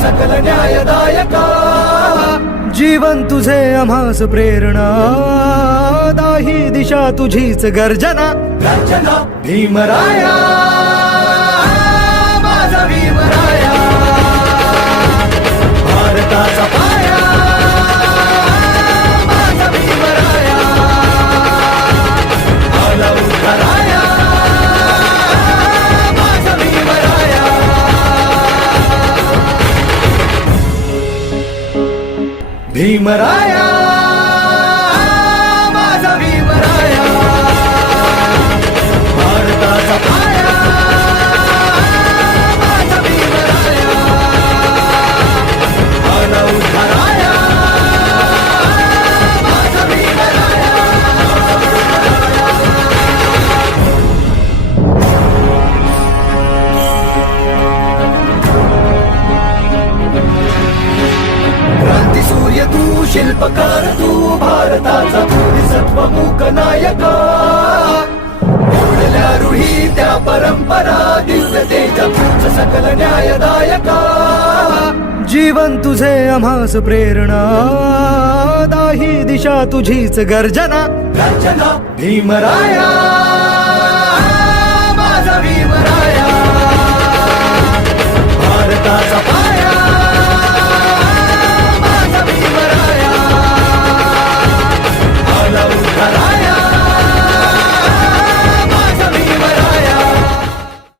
सकल न्यायदायका। जीवन तुझे आम्हास प्रेरणा। दाही दिशा तुझीच गर्जना। गर्जना। भीमराया। माझा भीमराया। भारताचा भीमराया पकार तू भारताचा बोधिसत्व मूक नायका. मोडल्या रूढी त्या परंपरा दिव्य तेजा सकल न्यायदायका. जीवन तुझे आम्हास प्रेरणा दाही दिशा तुझीच गर्जना. गर्जना भीमराया.